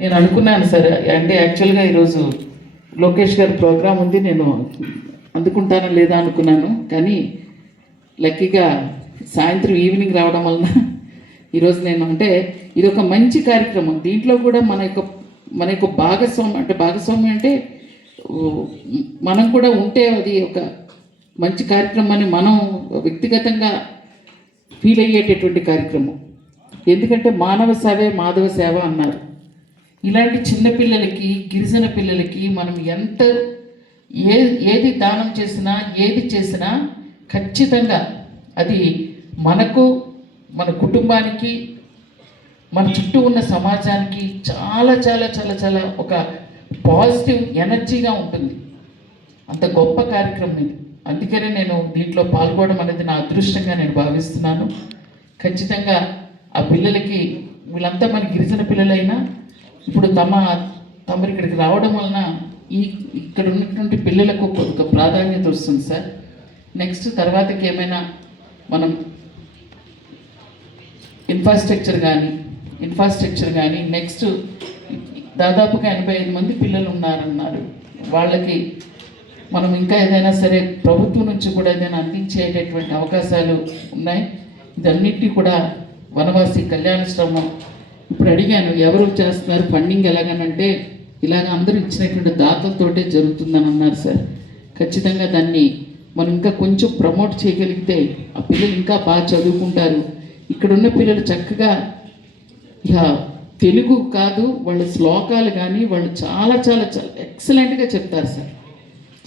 నేను అనుకున్నాను సార్, అంటే యాక్చువల్గా ఈరోజు లోకేష్ గారి ప్రోగ్రాం ఉంది, నేను అందుకుంటానా లేదా అనుకున్నాను. కానీ లక్కీగా సాయంత్రం ఈవినింగ్ రావడం వలన ఈరోజు నేను అంటే ఇది ఒక మంచి కార్యక్రమం. దీంట్లో కూడా మన యొక్క భాగస్వామ్యం అంటే మనం కూడా ఉంటే అది ఒక మంచి కార్యక్రమాన్ని మనం వ్యక్తిగతంగా ఫీల్ అయ్యేటటువంటి కార్యక్రమం. ఎందుకంటే మానవ సేవే మాధవ సేవ అన్నారు. ఇలాంటి చిన్నపిల్లలకి, గిరిజన పిల్లలకి మనం ఎంత ఏది దానం చేసినా, ఏది చేసినా ఖచ్చితంగా అది మనకు, మన కుటుంబానికి, మన చుట్టూ ఉన్న సమాజానికి చాలా చాలా చాలా చాలా ఒక పాజిటివ్ ఎనర్జీగా ఉంటుంది. అంత గొప్ప కార్యక్రమం ఇది. అందుకనే నేను దీంట్లో పాల్గొనడం అనేది నా అదృష్టంగా నేను భావిస్తున్నాను. ఖచ్చితంగా ఆ పిల్లలకి, వీళ్ళంతా మన గిరిజన పిల్లలైనా ఇప్పుడు తమరు ఇక్కడికి రావడం వలన ఇక్కడ ఉన్నటువంటి పిల్లలకు ఒక ప్రాధాన్యత వస్తుంది సార్. నెక్స్ట్ తర్వాతకి ఏమైనా మనం ఇన్ఫ్రాస్ట్రక్చర్ కానీ నెక్స్ట్ దాదాపుగా 85 మంది పిల్లలు ఉన్నారన్నారు. వాళ్ళకి మనం ఇంకా ఏదైనా సరే ప్రభుత్వం నుంచి కూడా ఏదైనా అందించేటటువంటి అవకాశాలు ఉన్నాయి. ఇదన్నిటి కూడా వనవాసి కళ్యాణాశ్రమం ఇప్పుడు అడిగాను ఎవరు చేస్తున్నారు ఫండింగ్ ఎలాగనంటే ఇలాగ అందరూ ఇచ్చినటువంటి దాతలతోటే జరుగుతుందని అన్నారు సార్. ఖచ్చితంగా దాన్ని మనం ఇంకా కొంచెం ప్రమోట్ చేయగలిగితే ఆ పిల్లలు ఇంకా బాగా చదువుకుంటారు. ఇక్కడున్న పిల్లలు చక్కగా ఇక తెలుగు కాదు, వాళ్ళ శ్లోకాలు కానీ వాళ్ళు చాలా చాలా చాలా ఎక్సలెంట్గా చెప్తారు సార్,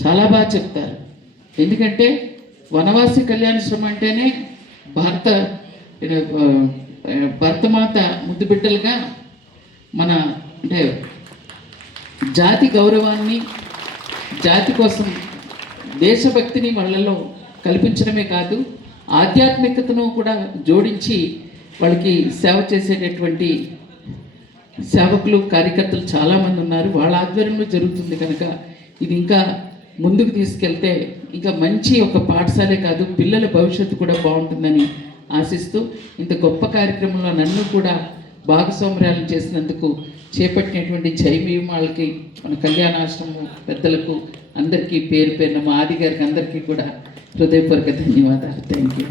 చాలా బాగా చెప్తారు. ఎందుకంటే వనవాసి కళ్యాణాశ్రమం అంటేనే భరతమాత ముద్దు బిడ్డలుగా మన అంటే జాతి గౌరవాన్ని, జాతి కోసం దేశభక్తిని వాళ్ళలో కల్పించడమే కాదు, ఆధ్యాత్మికతను కూడా జోడించి వాళ్ళకి సేవ చేసేటటువంటి సేవకులు, కార్యకర్తలు చాలామంది ఉన్నారు. వాళ్ళ ఆధ్వర్యంలో జరుగుతుంది కనుక ఇది ఇంకా ముందుకు తీసుకెళ్తే ఇంకా మంచి ఒక పాఠశాలే కాదు, పిల్లల భవిష్యత్తు కూడా బాగుంటుందని ఆశిస్తూ ఇంత గొప్ప కార్యక్రమంలో నన్ను కూడా భాగస్వామ్యాలను చేసినందుకు చేపట్టినటువంటి జైమీయం వాళ్ళకి, మన కళ్యాణాశ్రమం పెద్దలకు అందరికీ పేరు పేరున మా ఆది గారికి అందరికీ కూడా హృదయపూర్వక ధన్యవాదాలు. Thank you.